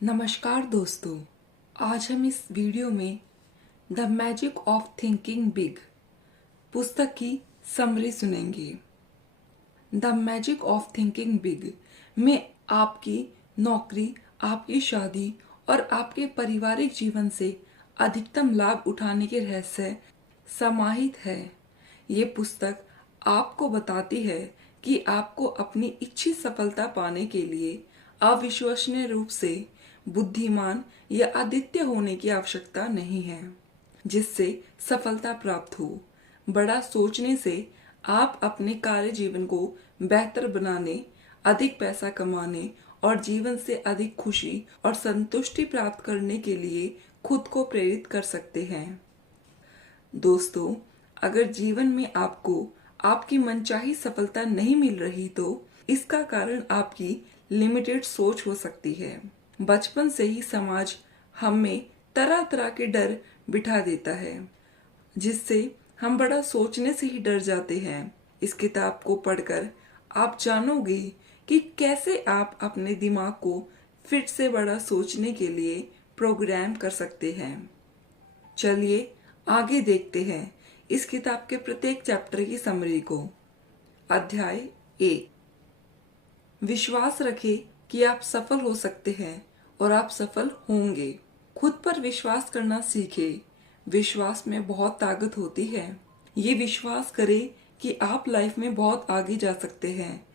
नमस्कार दोस्तों। आज हम इस वीडियो में the magic of thinking big पुस्तक की समरी सुनेंगे। The magic of thinking big में आपकी नौकरी, आपकी शादी और आपके पारिवारिक जीवन से अधिकतम लाभ उठाने के रहस्य समाहित है। ये पुस्तक आपको बताती है कि आपको अपनी इच्छित सफलता पाने के लिए अविश्वसनीय रूप से बुद्धिमान या आदित्य होने की आवश्यकता नहीं है जिससे सफलता प्राप्त हो। बड़ा सोचने से आप अपने कार्य जीवन को बेहतर बनाने, अधिक पैसा कमाने और जीवन से अधिक खुशी और संतुष्टि प्राप्त करने के लिए खुद को प्रेरित कर सकते हैं। दोस्तों, अगर जीवन में आपको आपकी मनचाही सफलता नहीं मिल रही तो इसका कारण आपकी लिमिटेड सोच हो सकती है। बचपन से ही समाज हम में तरह तरह के डर बिठा देता है जिससे हम बड़ा सोचने से ही डर जाते हैं। इस किताब को पढ़कर आप जानोगे कि कैसे आप अपने दिमाग को फिर से बड़ा सोचने के लिए प्रोग्राम कर सकते हैं। चलिए आगे देखते हैं इस किताब के प्रत्येक चैप्टर की समरी को। अध्याय 1। विश्वास रखें कि आप सफल हो सकते हैं और आप सफल होंगे। खुद पर विश्वास करना सीखें। विश्वास में बहुत ताकत होती है। ये विश्वास करें कि आप लाइफ में बहुत आगे जा सकते हैं,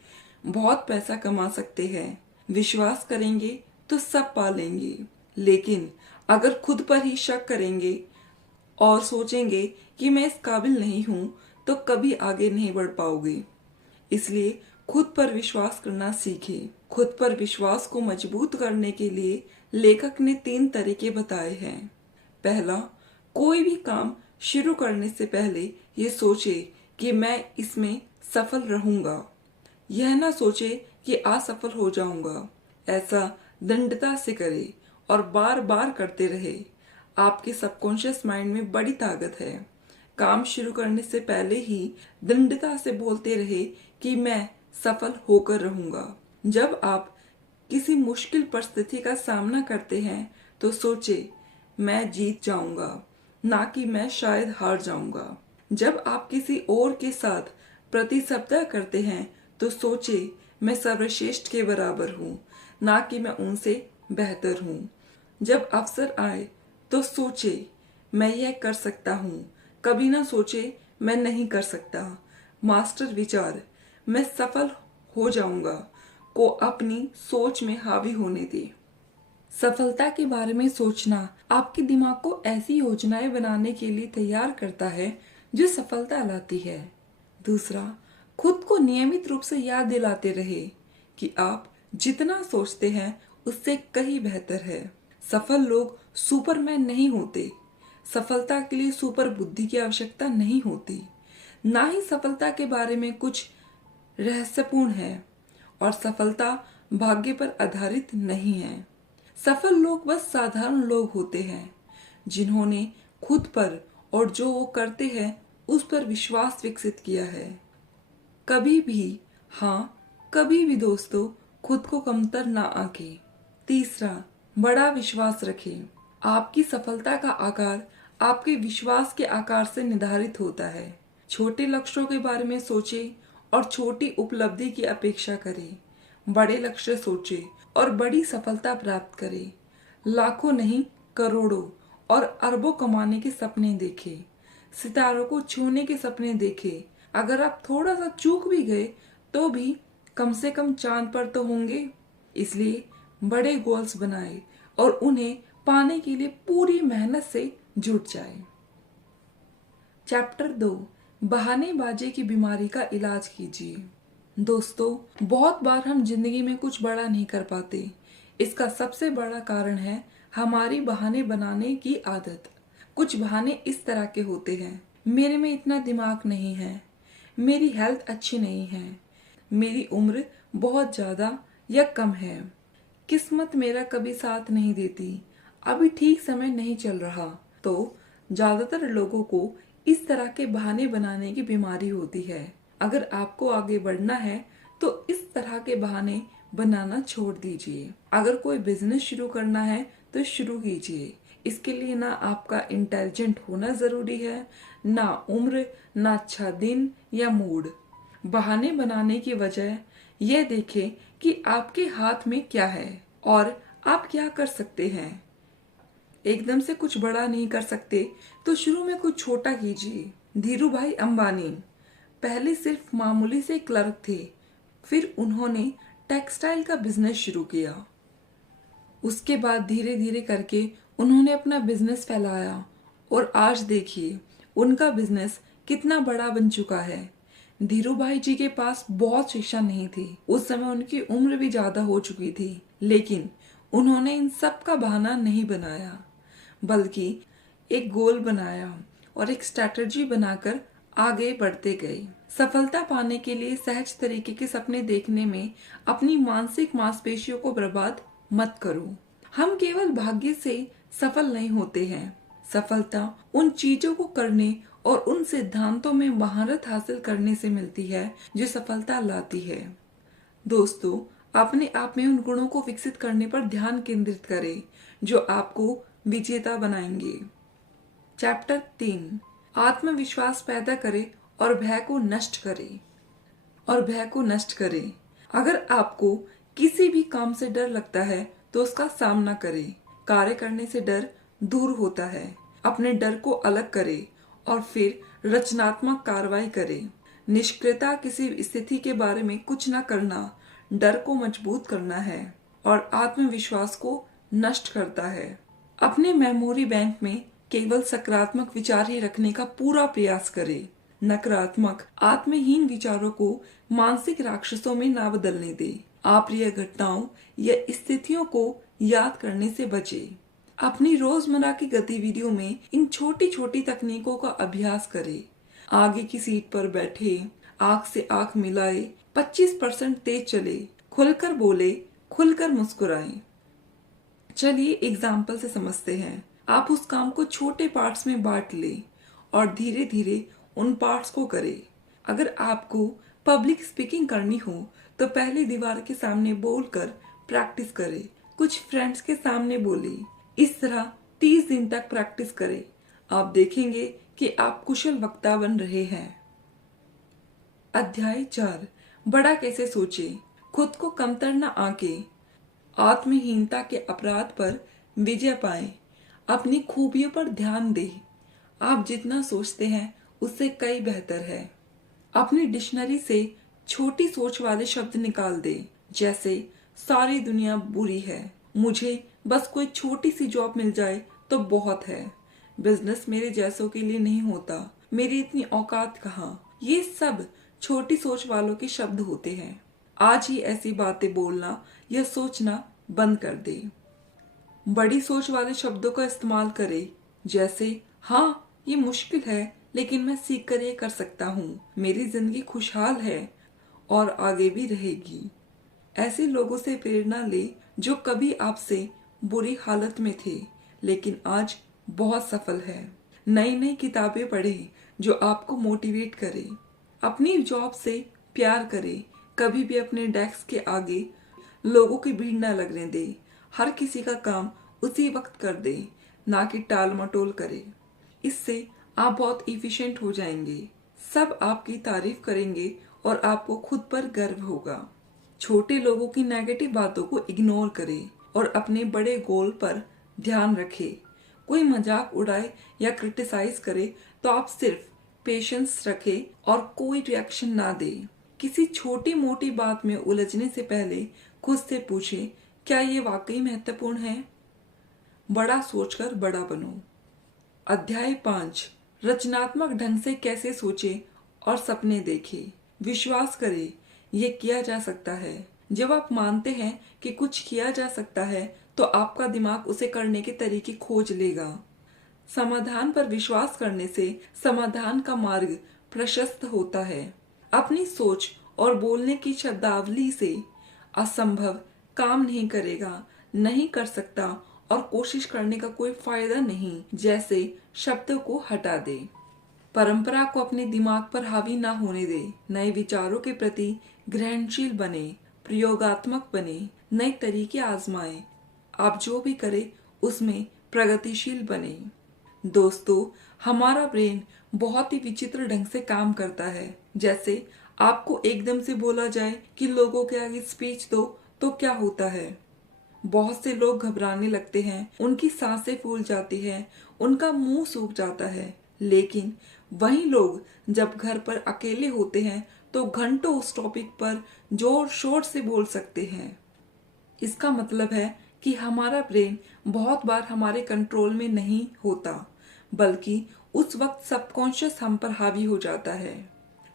बहुत पैसा कमा सकते हैं। विश्वास करेंगे तो सब पा लेंगे। लेकिन अगर खुद पर ही शक करेंगे और सोचेंगे कि मैं इस काबिल नहीं हूँ तो कभी आगे नहीं बढ़ पाओगे। इसलिए खुद पर विश्वास करना सीखें। खुद पर विश्वास को मजबूत करने के लिए लेखक ने 3 तरीके बताए हैं। पहला, कोई भी काम शुरू करने से पहले ये सोचे कि मैं इसमें सफल रहूंगा। यह ना सोचे कि असफल हो जाऊंगा। ऐसा दृढ़ता से करे और बार बार करते रहे। आपके सबकॉन्शियस माइंड में बड़ी ताकत है। काम शुरू करने से पहले ही दृढ़ता से बोलते रहे कि मैं सफल होकर रहूंगा। जब आप किसी मुश्किल परिस्थिति का सामना करते हैं तो सोचे मैं जीत जाऊंगा, ना कि मैं शायद हार जाऊंगा। जब आप किसी और के साथ प्रतिस्पर्धा करते हैं तो सोचे मैं सर्वश्रेष्ठ के बराबर हूँ, ना कि मैं उनसे बेहतर हूँ। जब अवसर आए तो सोचे मैं यह कर सकता हूँ, कभी ना सोचे मैं नहीं कर सकता। मास्टर विचार मैं सफल हो जाऊंगा को अपनी सोच में हावी होने दे। सफलता के बारे में सोचना आपके दिमाग को ऐसी योजनाएं बनाने के लिए तैयार करता है जो सफलता लाती है। दूसरा, खुद को नियमित रूप से याद दिलाते रहे कि आप जितना सोचते हैं उससे कहीं बेहतर है। सफल लोग सुपरमैन नहीं होते। सफलता के लिए सुपर बुद्धि की आवश्यकता नहीं होती। ना ही सफलता के बारे में कुछ रहस्यपूर्ण है और सफलता भाग्य पर आधारित नहीं है। सफल लोग बस साधारण लोग होते हैं जिन्होंने खुद पर और जो वो करते हैं उस पर विश्वास विकसित किया है। कभी भी, हाँ कभी भी दोस्तों, खुद को कमतर ना आंके। तीसरा, बड़ा विश्वास रखें। आपकी सफलता का आकार आपके विश्वास के आकार से निर्धारित होता है। छोटे लक्ष्यों के बारे में सोचें और छोटी उपलब्धि की अपेक्षा करें। बड़े लक्ष्य सोचें और बड़ी सफलता प्राप्त करें। लाखों नहीं, करोड़ों और अरबों कमाने के सपने देखें। सितारों को छूने के सपने देखें। अगर आप थोड़ा सा चूक भी गए तो भी कम से कम चांद पर तो होंगे। इसलिए बड़े गोल्स बनाएं और उन्हें पाने के लिए पूरी मेहनत से जुट जाएं। चैप्टर 2, बहानेबाजी की बीमारी का इलाज कीजिए। दोस्तों, बहुत बार हम जिंदगी में कुछ बड़ा नहीं कर पाते। इसका सबसे बड़ा कारण है हमारी बहाने बनाने की आदत। कुछ बहाने इस तरह के होते हैं। मेरे में इतना दिमाग नहीं है, मेरी हेल्थ अच्छी नहीं है, मेरी उम्र बहुत ज्यादा या कम है, किस्मत मेरा कभी साथ नहीं देती, अभी ठीक समय नहीं चल रहा। तो ज्यादातर लोगों को इस तरह के बहाने बनाने की बीमारी होती है। अगर आपको आगे बढ़ना है तो इस तरह के बहाने बनाना छोड़ दीजिए। अगर कोई बिजनेस शुरू करना है तो शुरू कीजिए। इसके लिए ना आपका इंटेलिजेंट होना जरूरी है, ना उम्र, ना अच्छा दिन या मूड। बहाने बनाने की वजह यह देखें कि आपके हाथ में क्या है और आप क्या कर सकते हैं। एकदम से कुछ बड़ा नहीं कर सकते तो शुरू में कुछ छोटा कीजिए। धीरू भाई अंबानी पहले सिर्फ मामूली से क्लर्क थे, फिर उन्होंने टेक्सटाइल का बिजनेस शुरू किया। उसके बाद धीरे धीरे करके उन्होंने अपना बिजनेस फैलाया और आज देखिए उनका बिजनेस कितना बड़ा बन चुका है। धीरू भाई जी के पास बहुत शिक्षा नहीं थी, उस समय उनकी उम्र भी ज्यादा हो चुकी थी, लेकिन उन्होंने इन सब का बहाना नहीं बनाया, बल्कि एक गोल बनाया और एक स्ट्रैटेजी बनाकर आगे बढ़ते गए। सफलता पाने के लिए सहज तरीके के सपने देखने में अपनी मानसिक मांसपेशियों को बर्बाद मत करो। हम केवल भाग्य से सफल नहीं होते हैं। सफलता उन चीजों को करने और उन सिद्धांतों में महारत हासिल करने से मिलती है जो सफलता लाती है। दोस्तों, अपने आप में उन गुणों को विकसित करने पर ध्यान केंद्रित करें जो आपको विजेता बनाएंगे। चैप्टर 3, आत्मविश्वास पैदा करें और भय को नष्ट करें। अगर आपको किसी भी काम से डर लगता है तो उसका सामना करें। कार्य करने से डर दूर होता है। अपने डर को अलग करें और फिर रचनात्मक कार्रवाई करें। निष्क्रियता किसी स्थिति के बारे में कुछ न करना डर को मजबूत करना है और आत्मविश्वास को नष्ट करता है। अपने मेमोरी बैंक में केवल सकारात्मक विचार ही रखने का पूरा प्रयास करें। नकारात्मक आत्महीन विचारों को मानसिक राक्षसों में ना बदलने दें। अप्रिय घटनाओं या स्थितियों को याद करने से बचें। अपनी रोजमर्रा की गतिविधियों में इन छोटी छोटी तकनीकों का अभ्यास करें। आगे की सीट पर बैठे, आंख से आंख मिलाए, 25% तेज चले, खुलकर बोले, खुलकर मुस्कुराएं। चलिए एग्जाम्पल से समझते हैं। आप उस काम को छोटे पार्ट्स में बांट लें और धीरे धीरे उन पार्ट्स को करें। अगर आपको पब्लिक स्पीकिंग करनी हो तो पहले दीवार के सामने बोलकर प्रैक्टिस करें। कुछ फ्रेंड्स के सामने बोले। इस तरह 30 दिन तक प्रैक्टिस करें। आप देखेंगे कि आप कुशल वक्ता बन रहे हैं। अध्याय 4, बड़ा कैसे सोचें, खुद को कमतर न आंकें, आत्महीनता के अपराध पर विजय पाएं, अपनी खूबियों पर ध्यान दें। आप जितना सोचते हैं उससे कई बेहतर है। अपनी डिक्शनरी से छोटी सोच वाले शब्द निकाल दें, जैसे सारी दुनिया बुरी है, मुझे बस कोई छोटी सी जॉब मिल जाए तो बहुत है, बिजनेस मेरे जैसों के लिए नहीं होता, मेरी इतनी औकात कहाँ। ये सब छोटी सोच वालों के शब्द होते हैं। आज ही ऐसी बातें बोलना या सोचना बंद कर दे। बड़ी सोच वाले शब्दों का इस्तेमाल करें, जैसे हाँ ये मुश्किल है लेकिन मैं सीख कर ये कर सकता हूँ, मेरी जिंदगी खुशहाल है और आगे भी रहेगी। ऐसे लोगों से प्रेरणा ले जो कभी आपसे बुरी हालत में थे लेकिन आज बहुत सफल है। नई नई किताबें पढ़ें जो आपको मोटिवेट करे। अपनी जॉब से प्यार करें। कभी भी अपने डेस्क के आगे लोगों की भीड़ न लगने दे। हर किसी का काम उसी वक्त कर दे, ना कि टाल मटोल करे। इससे आप बहुत इफिशिएंट हो जाएंगे। सब आपकी तारीफ करेंगे और आपको खुद पर गर्व होगा। छोटे लोगों की नेगेटिव बातों को इग्नोर करें और अपने बड़े गोल पर ध्यान रखें। कोई मजाक उड़ाए या क्रिटिसाइज करे तो आप सिर्फ पेशेंस रखें और कोई रिएक्शन ना दें। किसी छोटी मोटी बात में उलझने से पहले खुद से पूछें, क्या ये वाकई महत्वपूर्ण है? बड़ा सोचकर बड़ा बनो। अध्याय 5, रचनात्मक ढंग से कैसे सोचें और सपने देखें। विश्वास करें, ये किया जा सकता है। जब आप मानते हैं कि कुछ किया जा सकता है तो आपका दिमाग उसे करने के तरीके खोज लेगा। समाधान पर विश्वास करने से समाधान का मार्ग प्रशस्त होता है। अपनी सोच और बोलने की शब्दावली से असंभव काम नहीं करेगा, नहीं कर सकता और कोशिश करने का कोई फायदा नहीं जैसे शब्दों को हटा दे। परंपरा को अपने दिमाग पर हावी ना होने दे। नए विचारों के प्रति ग्रहणशील बने। प्रयोगात्मक बने, नए तरीके आजमाएं। आप जो भी करें उसमें प्रगतिशील बने। दोस्तों, हमारा ब्रेन बहुत ही विचित्र ढंग से काम करता है। जैसे आपको एकदम से बोला जाए कि लोगों के आगे स्पीच दो, तो क्या होता है? बहुत से लोग घबराने लगते हैं, उनकी सांसें फूल जाती हैं, उनका मुंह सूख जाता है। लेकिन वही लोग जब घर पर अकेले होते हैं तो घंटों उस टॉपिक पर जोर शोर से बोल सकते हैं। इसका मतलब है कि हमारा ब्रेन बहुत बार हमारे कंट्रोल में नहीं होता, बल्कि उस वक्त सबकॉन्शियस हम पर हावी हो जाता है।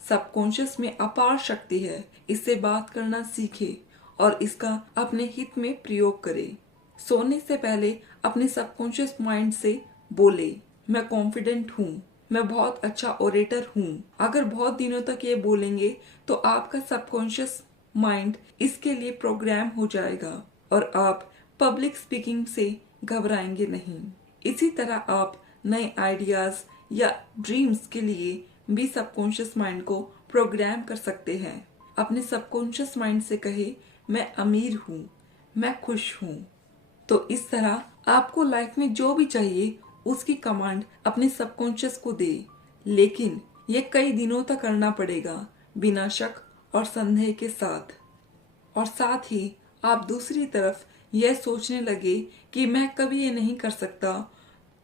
सबकॉन्शियस में अपार शक्ति है। इससे बात करना सीखे और इसका अपने हित में प्रयोग करे। सोने से पहले अपने सबकॉन्शियस माइंड से बोले, मैं कॉन्फिडेंट हूँ, मैं बहुत अच्छा ओरेटर हूँ। अगर बहुत दिनों तक ये बोलेंगे तो आपका सबकॉन्शियस माइंड इसके लिए प्रोग्राम हो जाएगा और आप पब्लिक स्पीकिंग से घबराएंगे नहीं। इसी तरह आप नए आइडियाज या ड्रीम्स के लिए भी सबकॉन्शियस माइंड को प्रोग्राम कर सकते हैं। अपने सबकॉन्शियस माइंड से कहे, मैं अमीर हूँ, मैं खुश हूँ। तो इस तरह आपको लाइफ में जो भी चाहिए उसकी कमांड अपने सबकॉन्शियस को दे। लेकिन ये कई दिनों तक करना पड़ेगा, बिना शक और संदेह के साथ। और साथ ही आप दूसरी तरफ यह सोचने लगे कि मैं कभी ये नहीं कर सकता,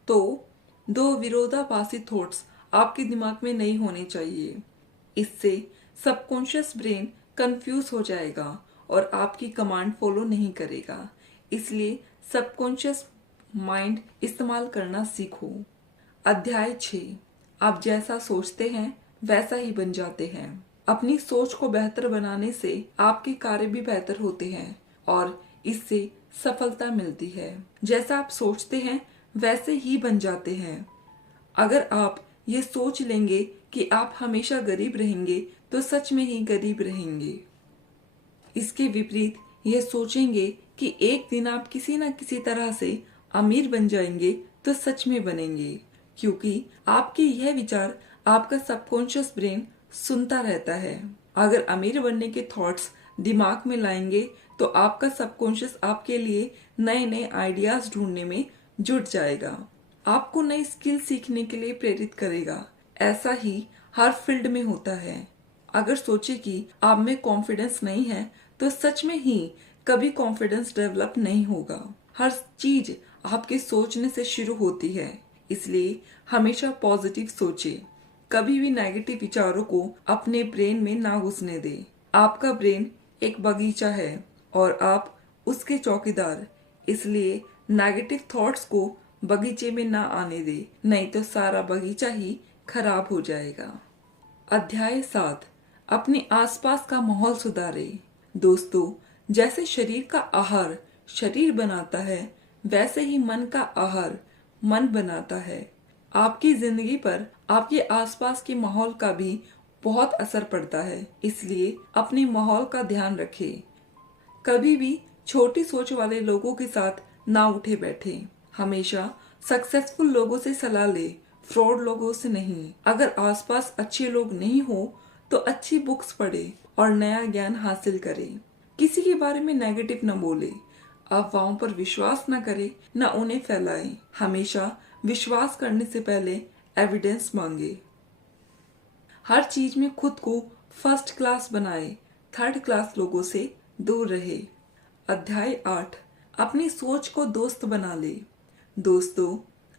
तो दो विरोधाभासी थॉट्स आपके दिमाग में नहीं होने चाहिए। इससे सबकॉन्शियस ब्रेन कंफ्यूज हो जाएगा और आपकी कमांड फॉलो नहीं करेगा। इसलिए सबकॉन्शियस माइंड इस्तेमाल करना सीखो। अध्याय 6, आप जैसा सोचते हैं वैसा ही बन जाते हैं। अपनी सोच को बेहतर बनाने से आपके कार्य भी बेहतर होते हैं और इससे सफलता मिलती है। जैसा आप सोचते हैं वैसे ही बन जाते हैं। अगर आप ये सोच लेंगे कि आप हमेशा गरीब रहेंगे तो सच में ही गरीब रहेंगे। इसके विपरीत ये सोचेंगे कि एक दिन आप किसी न किसी तरह से अमीर बन जाएंगे तो सच में बनेंगे, क्योंकि आपके यह विचार आपका सबकॉन्शियस ब्रेन सुनता रहता है। अगर अमीर बनने के थॉट्स दिमाग में लाएंगे तो आपका सबकॉन्शियस आपके लिए नए नए आइडियाज ढूंढने में जुट जाएगा, आपको नई स्किल सीखने के लिए प्रेरित करेगा। ऐसा ही हर फील्ड में होता है। अगर सोचे कि आप में कॉन्फिडेंस नहीं है तो सच में ही कभी कॉन्फिडेंस डेवलप नहीं होगा। हर चीज आपके सोचने से शुरू होती है, इसलिए हमेशा पॉजिटिव सोचे। कभी भी नेगेटिव विचारों को अपने ब्रेन में ना घुसने दे। आपका ब्रेन एक बगीचा है और आप उसके चौकीदार, इसलिए नेगेटिव थॉट्स को बगीचे में ना आने दे, नहीं तो सारा बगीचा ही खराब हो जाएगा। अध्याय 7, अपने आसपास का माहौल सुधारे। दोस्तों, जैसे शरीर का आहार शरीर बनाता है, वैसे ही मन का आहार मन बनाता है। आपकी जिंदगी पर आपके आसपास के माहौल का भी बहुत असर पड़ता है, इसलिए अपने माहौल का ध्यान रखें। कभी भी छोटी सोच वाले लोगों के साथ ना उठे बैठे। हमेशा सक्सेसफुल लोगों से सलाह ले, फ्रॉड लोगों से नहीं। अगर आसपास अच्छे लोग नहीं हो तो अच्छी बुक्स पढ़े और नया ज्ञान हासिल करे। किसी के बारे में नेगेटिव न बोले, अफवाहों पर विश्वास न करे, न उन्हें फैलाए। हमेशा विश्वास करने से पहले एविडेंस मांगे। हर चीज में खुद को फर्स्ट क्लास बनाए, थर्ड क्लास लोगों से दूर रहे। अध्याय 8, अपनी सोच को दोस्त बना ले। दोस्तों,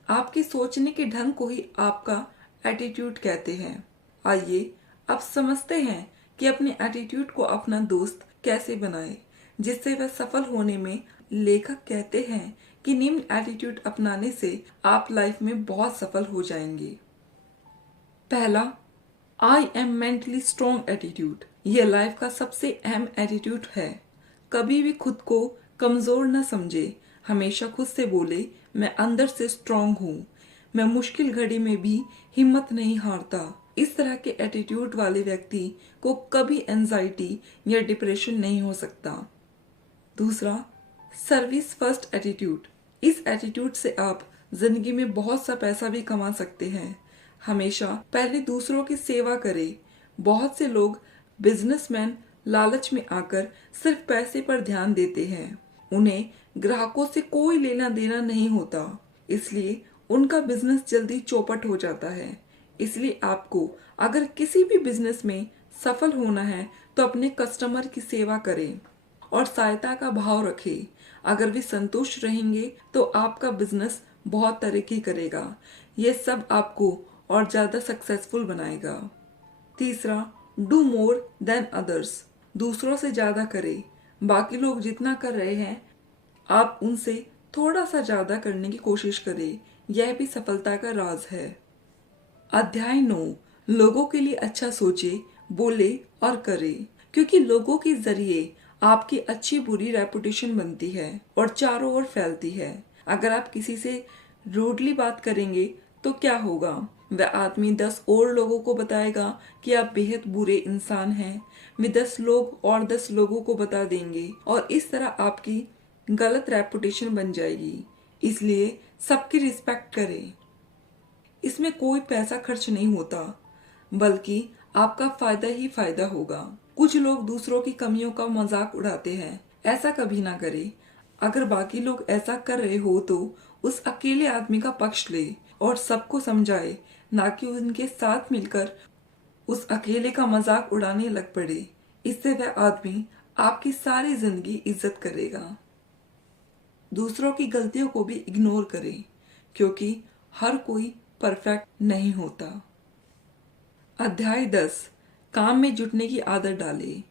आपके सोचने के ढंग को ही आपका एटीट्यूड कहते हैं। आइए अब समझते हैं कि अपने एटीट्यूड को अपना दोस्त कैसे बनाए, जिससे वह सफल होने में। लेखक कहते हैं कि निम्न एटीट्यूड अपनाने से आप लाइफ में बहुत सफल हो जाएंगे। पहला, I am mentally strong attitude. यह लाइफ का सबसे अहम एटीट्यूड है। कभी भी खुद को कमजोर न समझे। हमेशा खुद से बोले, मैं अंदर से स्ट्रॉन्ग हूँ, मैं मुश्किल घड़ी में भी हिम्मत नहीं हारता। इस तरह के एटीट्यूड वाले व्यक्ति को कभी एंजाइटी या डिप्रेशन नहीं हो सकता। दूसरा, सर्विस फर्स्ट एटीट्यूड। इस एटीट्यूड से आप जिंदगी में बहुत सा पैसा भी कमा सकते हैं। हमेशा पहले दूसरों की सेवा करें। बहुत से लोग बिजनेसमैन लालच में आकर सिर्फ पैसे पर ध्यान देते हैं। उन्हें ग्राहकों से कोई लेना देना नहीं होता, इसलिए उनका बिजनेस जल्दी चौपट हो जाता है। इसलिए आपको अगर किसी भी बिजनेस में सफल होना है तो अपने कस्टमर की सेवा करें और सहायता का भाव रखें। अगर वे संतुष्ट रहेंगे तो आपका बिजनेस बहुत तरक्की करेगा। यह सब आपको और ज्यादा सक्सेसफुल बनाएगा। तीसरा, डू मोर देन अदर्स। दूसरों से ज्यादा करें। बाकी लोग जितना कर रहे हैं आप उनसे थोड़ा सा ज्यादा करने की कोशिश करें। यह भी सफलता का राज है। अध्याय 9, लोगों के लिए अच्छा सोचे, बोले और करे, क्योंकि लोगों के जरिए आपकी अच्छी बुरी रेपुटेशन बनती है और चारों ओर फैलती है। अगर आप किसी से रूडली बात करेंगे तो क्या होगा? वह आदमी 10 और लोगों को बताएगा कि आप बेहद बुरे इंसान हैं। वे 10 लोग और 10 लोगों को बता देंगे और इस तरह आपकी गलत रेपुटेशन बन जाएगी। इसलिए सबकी रिस्पेक्ट करें। इसमें कोई पैसा खर्च नहीं होता, बल्कि आपका फायदा ही फायदा होगा। कुछ लोग दूसरों की कमियों का मजाक उड़ाते हैं। ऐसा कभी ना करें। अगर बाकी लोग ऐसा कर रहे हो तो उस अकेले आदमी का पक्ष ले और सबको समझाए, ना कि उनके साथ मिलकर उस अकेले का मजाक उड़ाने लग पड़े। इससे वह आदमी आपकी सारी जिंदगी इज्जत करेगा। दूसरों की गलतियों को भी इग्नोर करें, क्योंकि हर कोई परफेक्ट नहीं होता। अध्याय 10, काम में जुटने की आदत डालें।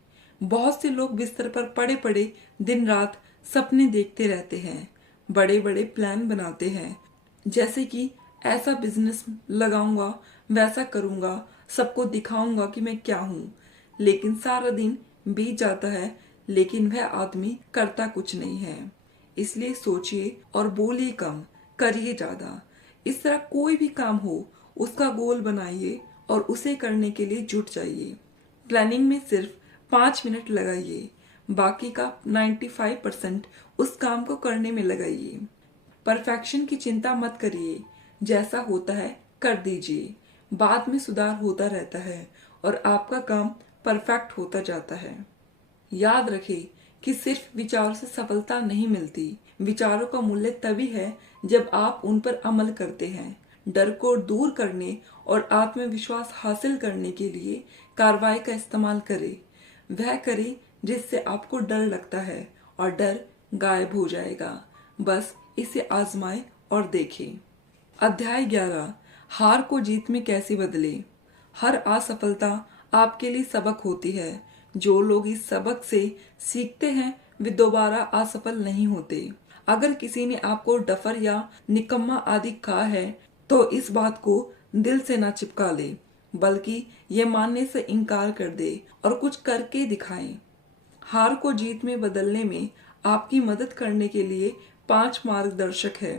बहुत से लोग बिस्तर पर पड़े पड़े दिन रात सपने देखते रहते हैं, बड़े बड़े प्लान बनाते हैं, जैसे कि ऐसा बिजनेस लगाऊंगा, वैसा करूंगा, सबको दिखाऊंगा कि मैं क्या हूँ। लेकिन सारा दिन बीत जाता है, लेकिन वह आदमी करता कुछ नहीं है। इसलिए सोचिए और बोलिए कम, करिए ज्यादा। इस तरह कोई भी काम हो, उसका गोल बनाइए और उसे करने के लिए जुट जाइए। प्लानिंग में सिर्फ 5 मिनट लगाइए, बाकी का 95% उस काम को करने में लगाइए। परफेक्शन की चिंता मत करिए, जैसा होता है कर दीजिए। बाद में सुधार होता रहता है और आपका काम परफेक्ट होता जाता है। याद रखें कि सिर्फ विचारों से सफलता नहीं मिलती। विचारों का मूल्य तभी है जब आप उन पर अमल करते हैं। डर को दूर करने और आत्मविश्वास हासिल करने के लिए कार्रवाई का इस्तेमाल करें। वह करें जिससे आपको डर लगता है और डर गायब हो जाएगा। बस इसे आजमाएं और देखें। अध्याय 11, हार को जीत में कैसे बदले। हर असफलता आपके लिए सबक होती है। जो लोग इस सबक से सीखते हैं वे दोबारा असफल नहीं होते। अगर किसी ने आपको डफर या निकम्मा आदि कहा है तो इस बात को दिल से ना चिपका ले, बल्कि ये मानने से इनकार कर दे और कुछ करके दिखाएं। हार को जीत में बदलने में आपकी मदद करने के लिए 5 मार्गदर्शक है।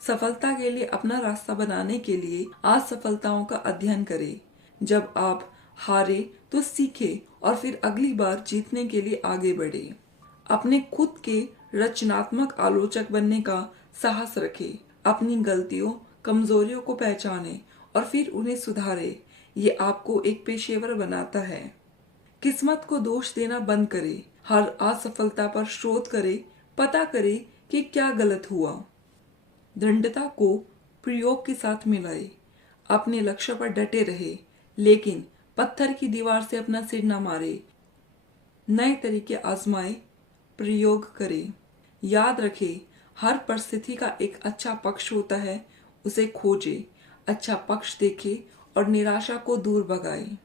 सफलता के लिए अपना रास्ता बनाने के लिए असफलताओं का अध्ययन करें। जब आप हारे तो सीखे और फिर अगली बार जीतने के लिए आगे बढ़े। अपने खुद के रचनात्मक आलोचक बनने का साहस रखें। अपनी गलतियों, कमजोरियों को पहचानें और फिर उन्हें सुधारें। ये आपको एक पेशेवर बनाता है। किस्मत को दोष देना बंद करें। हर असफलता पर शोध करें, पता करें कि क्या गलत हुआ। दृढ़ता को प्रयोग के साथ मिलाएं। अपने लक्ष्य पर डटे रहे, लेकिन पत्थर की दीवार से अपना सिर न मारे। नए तरीके आजमाएं, प्रयोग करें। याद रखें, हर परिस्थिति का एक अच्छा पक्ष होता है, उसे खोजें, अच्छा पक्ष देखें और निराशा को दूर भगाएं।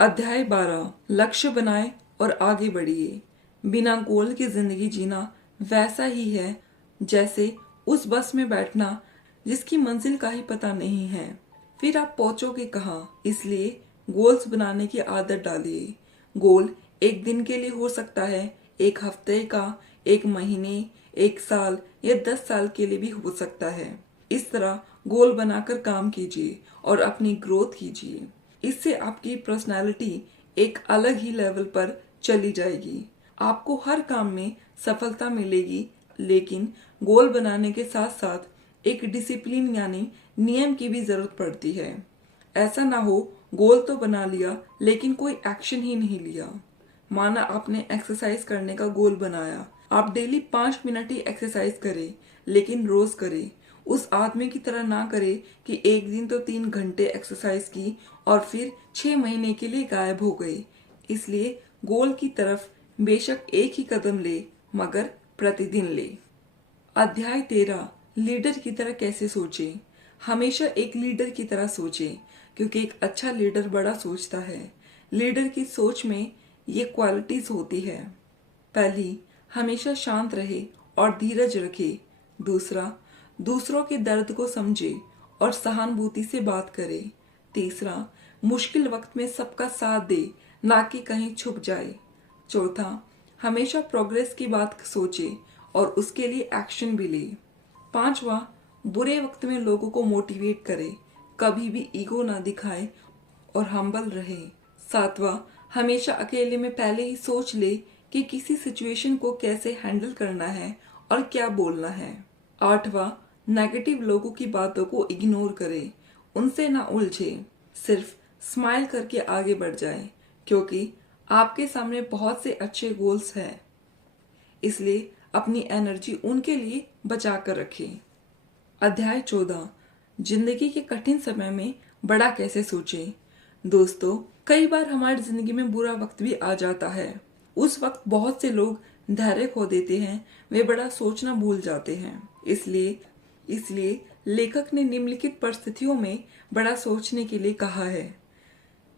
अध्याय 12, लक्ष्य बनाएं और आगे बढ़िए। बिना गोल की जिंदगी जीना वैसा ही है जैसे उस बस में बैठना जिसकी मंजिल का ही पता नहीं है। फिर आप पहुंचोगे कहाँ? इसलिए गोल्स बनाने की आदत डालिए। गोल एक दिन के लिए हो सकता है, एक हफ्ते का, एक महीने, एक साल या 10 साल के लिए भी हो सकता है। इस तरह गोल बनाकर काम कीजिए और अपनी ग्रोथ कीजिए। इससे आपकी पर्सनालिटी एक अलग ही लेवल पर चली जाएगी। आपको हर काम में सफलता मिलेगी, लेकिन गोल बनाने के साथ साथ एक डिसिप्लिन यानी नियम की भी जरूरत पड़ती है। ऐसा ना हो गोल तो बना लिया लेकिन कोई एक्शन ही नहीं लिया। माना आपने एक्सरसाइज करने का गोल बनाया, आप डेली 5 मिनट ही एक्सरसाइज करें, लेकिन रोज करें। उस आदमी की तरह ना करें कि एक दिन तो 3 घंटे एक्सरसाइज की और फिर 6 महीने के लिए गायब हो गए। इसलिए गोल की तरफ बेशक एक ही कदम ले, मगर प्रतिदिन ले। अध्याय 13, लीडर की तरह कैसे सोचे। हमेशा एक लीडर की तरह सोचे, क्योंकि एक अच्छा लीडर बड़ा सोचता है। लीडर की सोच में ये क्वालिटीज होती है। पहली, हमेशा शांत रहे और धीरज रखे। दूसरा, दूसरों के दर्द को समझे और सहानुभूति से बात करे। तीसरा, मुश्किल वक्त में सबका साथ दे, ना कि कहीं छुप जाए। चौथा, हमेशा प्रोग्रेस की बात सोचे और उसके लिए एक्शन भी ले। पांचवा, बुरे वक्त में लोगों को मोटिवेट करे, कभी भी ईगो ना दिखाए और हम्बल रहे। सातवां, हमेशा अकेले में पहले ही सोच ले कि किसी सिचुएशन को कैसे हैंडल करना है और क्या बोलना है। आठवां, नेगेटिव लोगों की बातों को इग्नोर करे, उनसे ना उलझे, सिर्फ स्माइल करके आगे बढ़ जाए, क्योंकि आपके सामने बहुत से अच्छे गोल्स हैं। इसलिए अपनी एनर्जी उनके लिए बचा कर रखें। अध्याय 14, जिंदगी के कठिन समय में बड़ा कैसे सोचें। दोस्तों, कई बार हमारी जिंदगी में बुरा वक्त भी आ जाता है। उस वक्त बहुत से लोग धैर्य खो देते हैं, वे बड़ा सोचना भूल जाते हैं। इसलिए लेखक ने निम्नलिखित परिस्थितियों में बड़ा सोचने के लिए कहा है।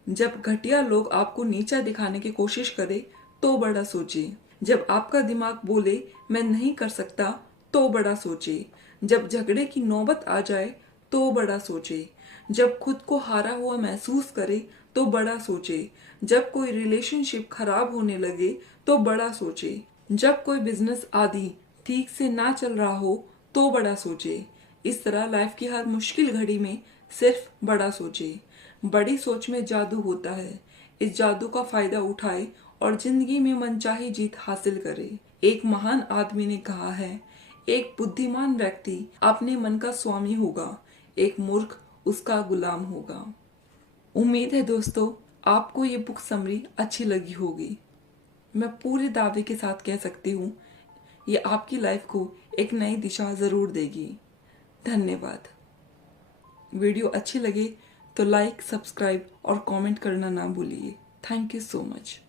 जब घटिया लोग आपको नीचा दिखाने की कोशिश करे तो बड़ा सोचे। जब आपका दिमाग बोले मैं नहीं कर सकता तो बड़ा सोचे। जब झगड़े की नौबत आ जाए तो बड़ा सोचे। जब खुद को हारा हुआ महसूस करे तो बड़ा सोचे। जब कोई रिलेशनशिप खराब होने लगे तो बड़ा सोचे। जब कोई बिजनेस आदि ठीक से ना चल रहा हो तो बड़ा सोचे। इस तरह लाइफ की हर मुश्किल घड़ी में सिर्फ बड़ा सोचे। बड़ी सोच में जादू होता है। इस जादू का फायदा उठाए और जिंदगी में मनचाही जीत हासिल करे। एक महान आदमी ने कहा है, एक बुद्धिमान व्यक्ति अपने मन का स्वामी होगा, एक मूर्ख उसका गुलाम होगा। उम्मीद है दोस्तों, आपको ये बुक समरी अच्छी लगी होगी। मैं पूरे दावे के साथ कह सकती हूँ, ये आपकी लाइफ को एक नई दिशा जरूर देगी। धन्यवाद। वीडियो अच्छी लगे तो लाइक, सब्सक्राइब और कमेंट करना ना भूलिए। Thank you so much.